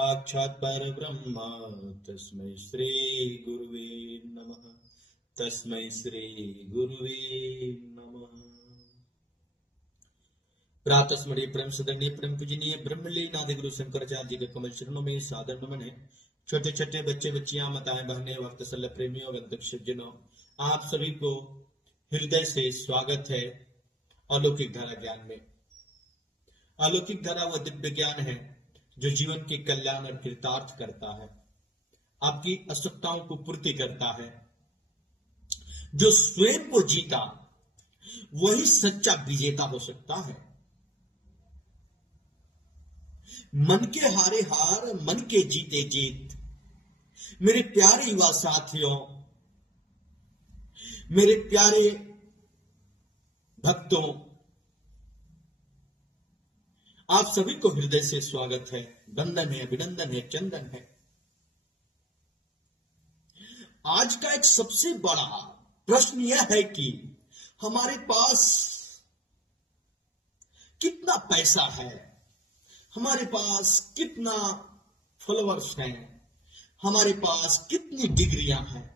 साक्षात् परब्रह्म तस्मै श्री गुरुवे नमः। तस्मै श्री गुरुवे नमः। प्रातः स्मरणीय परम सदरणीय परम पूजनीय ब्रह्मलीन आदि गुरु शंकराचार्य के कमल चरणों में सादर नमन है। छोटे छोटे बच्चे बच्चियां माताएं बहनें वक्त सल्लल्लाहु प्रेमियों वंदक सज्जनों, आप सभी को हृदय से स्वागत है अलौकिक धारा ज्ञान में। अलौकिक धारा वह दिव्य ज्ञान है जो जीवन के कल्याण और कृतार्थ करता है, आपकी आवश्यकताओं को पूर्ति करता है। जो स्वयं को जीता वही सच्चा विजेता हो सकता है। मन के हारे हार, मन के जीते जीत। मेरे प्यारे युवा साथियों, मेरे प्यारे भक्तों, आप सभी को हृदय से स्वागत है, वंदन है, अभिनंदन है, चंदन है। आज का एक सबसे बड़ा प्रश्न यह है कि हमारे पास कितना पैसा है, हमारे पास कितना फॉलोअर्स हैं, हमारे पास कितनी डिग्रियां हैं।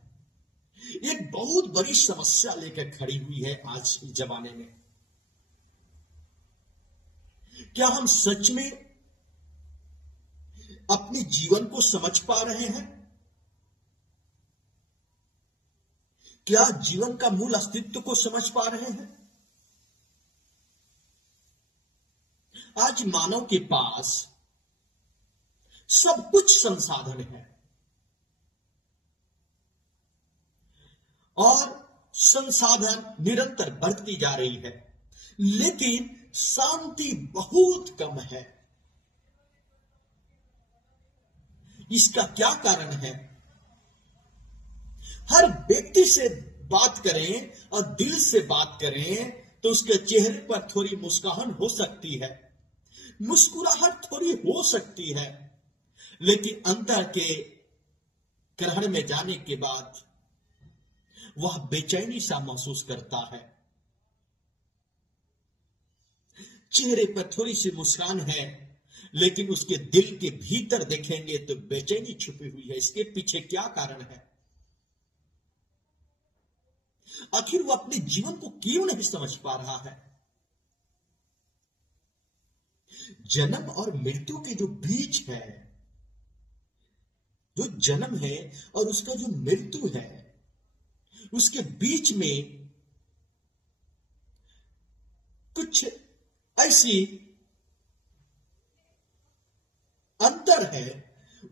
एक बहुत बड़ी समस्या लेकर खड़ी हुई है आज के जमाने में। क्या हम सच में अपने जीवन को समझ पा रहे हैं? क्या जीवन का मूल अस्तित्व को समझ पा रहे हैं? आज मानव के पास सब कुछ संसाधन है और संसाधन निरंतर बढ़ती जा रही है, लेकिन शांति बहुत कम है। इसका क्या कारण है? हर व्यक्ति से बात करें और दिल से बात करें तो उसके चेहरे पर थोड़ी मुस्कान हो सकती है, मुस्कुराहट थोड़ी हो सकती है, लेकिन अंतर के ग्रहण में जाने के बाद वह बेचैनी सा महसूस करता है। चेहरे पर थोड़ी सी मुस्कान है, लेकिन उसके दिल के भीतर देखेंगे तो बेचैनी छुपी हुई है। इसके पीछे क्या कारण है? आखिर वो अपने जीवन को क्यों नहीं समझ पा रहा है? जन्म और मृत्यु के जो बीच है, जो जन्म है और उसका जो मृत्यु है, उसके बीच में कुछ ऐसी अंतर है,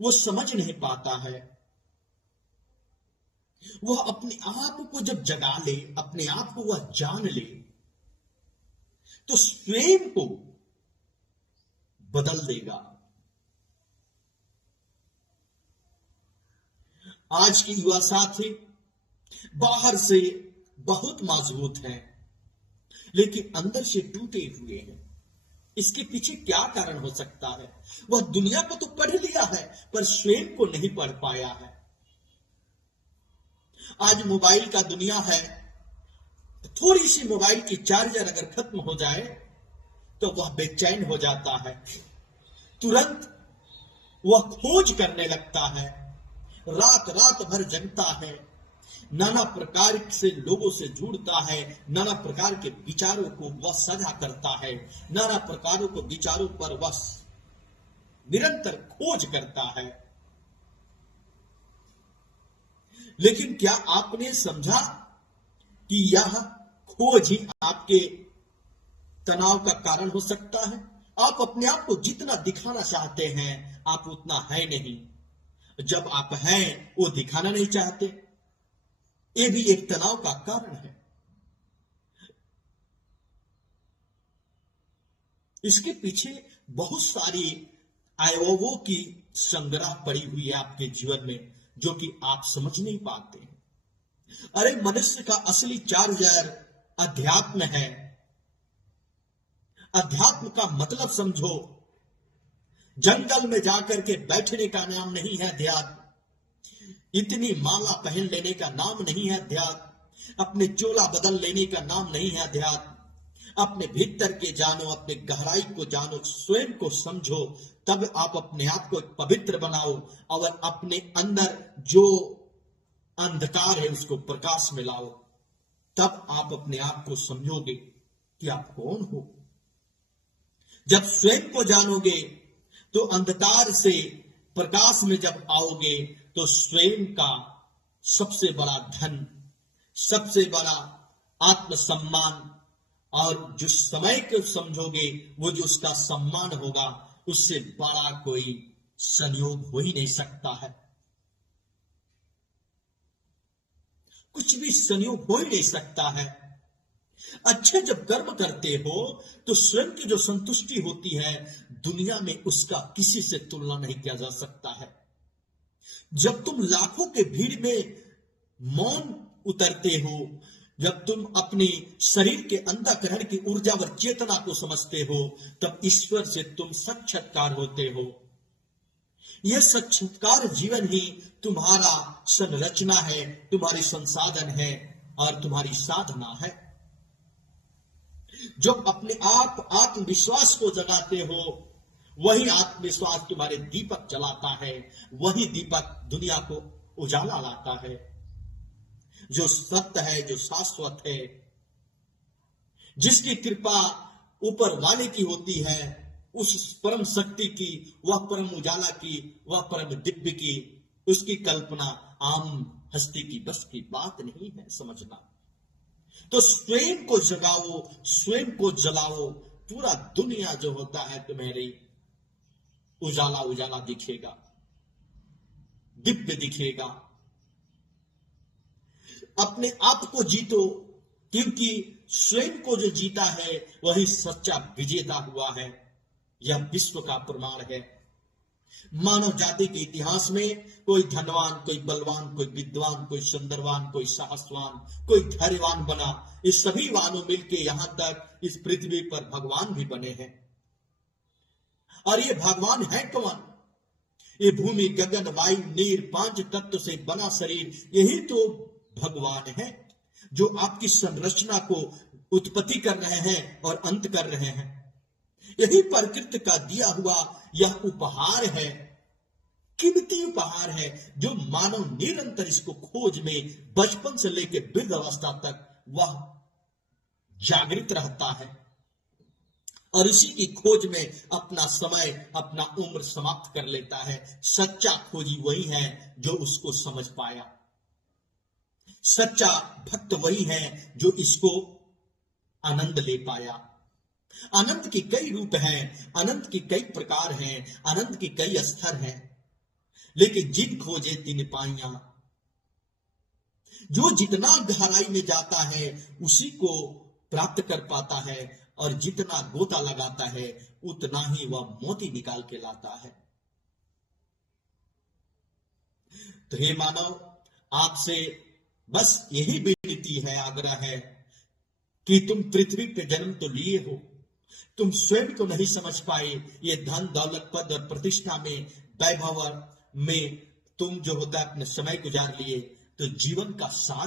वो समझ नहीं पाता है। वह अपने आप को जब जगा ले, अपने आप को वह जान ले, तो स्वयं को बदल देगा। आज के युवा साथी बाहर से बहुत मजबूत हैं, लेकिन अंदर से टूटे हुए हैं। इसके पीछे क्या कारण हो सकता है? वह दुनिया को तो पढ़ लिया है, पर स्वयं को नहीं पढ़ पाया है। आज मोबाइल का दुनिया है, थोड़ी सी मोबाइल की चार्जर अगर खत्म हो जाए तो वह बेचैन हो जाता है, तुरंत वह खोज करने लगता है, रात रात भर जगता है, नाना प्रकार से लोगों से जुड़ता है, नाना प्रकार के विचारों को वह सजा करता है, नाना प्रकारों को विचारों पर वह निरंतर खोज करता है। लेकिन क्या आपने समझा कि यह खोज ही आपके तनाव का कारण हो सकता है? आप अपने आप को जितना दिखाना चाहते हैं, आप उतना है नहीं। जब आप हैं, वो दिखाना नहीं चाहते, ये भी एक तनाव का कारण है। इसके पीछे बहुत सारी अवयवों की संग्रह पड़ी हुई है आपके जीवन में, जो कि आप समझ नहीं पाते हैं। अरे मनुष्य का असली चार्जर अध्यात्म है। अध्यात्म का मतलब समझो, जंगल में जाकर के बैठने का नाम नहीं है अध्यात्म, इतनी माला पहन लेने का नाम नहीं है अध्यात्म, अपने चोला बदल लेने का नाम नहीं है अध्यात्म, अपने भीतर के जानो, अपने गहराई को जानो, स्वयं को समझो, तब आप अपने आप को पवित्र बनाओ और अपने अंदर जो अंधकार है उसको प्रकाश में लाओ। तब आप अपने आप को समझोगे कि आप कौन हो। जब स्वयं को जानोगे तो अंधकार से प्रकाश में जब आओगे तो स्वयं का सबसे बड़ा धन, सबसे बड़ा आत्मसम्मान, और जो समय को समझोगे वो जो उसका सम्मान होगा, उससे बड़ा कोई संयोग हो ही नहीं सकता है। कुछ भी संयोग हो ही नहीं सकता है। अच्छे जब कर्म करते हो तो स्वयं की जो संतुष्टि होती है, दुनिया में उसका किसी से तुलना नहीं किया जा सकता है। जब तुम लाखों के भीड़ में मौन उतरते हो, जब तुम अपने शरीर के अंतःकरण की ऊर्जा व चेतना को समझते हो, तब ईश्वर से तुम साक्षात्कार होते हो। यह साक्षात्कार जीवन ही तुम्हारा संरचना है, तुम्हारी संसाधन है और तुम्हारी साधना है। जब अपने आप आत्मविश्वास को जगाते हो, वही आत्मविश्वास तुम्हारे दीपक जलाता है, वही दीपक दुनिया को उजाला लाता है। जो सत्य है, जो शाश्वत है, जिसकी कृपा ऊपर वाले की होती है, उस परम शक्ति की, वह परम उजाला की, वह परम दिव्य की, उसकी कल्पना आम हस्ती की बस की बात नहीं है, समझना। तो स्वयं को जगाओ, स्वयं को जलाओ, पूरा दुनिया जो होता है तुम्हारी उजाला उजाला दिखेगा, दिव्य दिखेगा। अपने आप को जीतो, क्योंकि स्वयं को जो जीता है वही सच्चा विजेता हुआ है। यह विश्व का प्रमाण है। मानव जाति के इतिहास में कोई धनवान, कोई बलवान, कोई विद्वान, कोई सुंदरवान, कोई साहसवान, कोई धैर्यवान बना। इस सभी वानों मिलकर यहां तक इस पृथ्वी पर भगवान भी बने हैं। और ये भगवान है कौन? ये भूमि, गगन, वायु, नीर, पांच तत्व से बना शरीर, यही तो भगवान है, जो आपकी संरचना को उत्पत्ति कर रहे हैं और अंत कर रहे हैं। यही प्रकृति का दिया हुआ यह उपहार है, कीमती उपहार है, जो मानव निरंतर इसको खोज में बचपन से लेकर वृद्ध अवस्था तक वह जागृत रहता है और इसी की खोज में अपना समय, अपना उम्र समाप्त कर लेता है। सच्चा खोजी वही है जो उसको समझ पाया। सच्चा भक्त वही है जो इसको आनंद ले पाया। आनंद के कई रूप हैं, आनंद के कई प्रकार हैं, आनंद के कई स्तर हैं, लेकिन जिन खोजे तिन पाइया। जो जितना गहराई में जाता है उसी को प्राप्त कर पाता है, और जितना गोता लगाता है उतना ही वह मोती निकाल के लाता है। तो हे मानव, आपसे बस यही विनती है, आग्रह है कि तुम पृथ्वी पे जन्म तो लिए हो, तुम स्वयं को नहीं समझ पाए। ये धन दौलत पद और प्रतिष्ठा में, वैभव में तुम जो होता है अपने समय गुजार लिए। तो जीवन का सार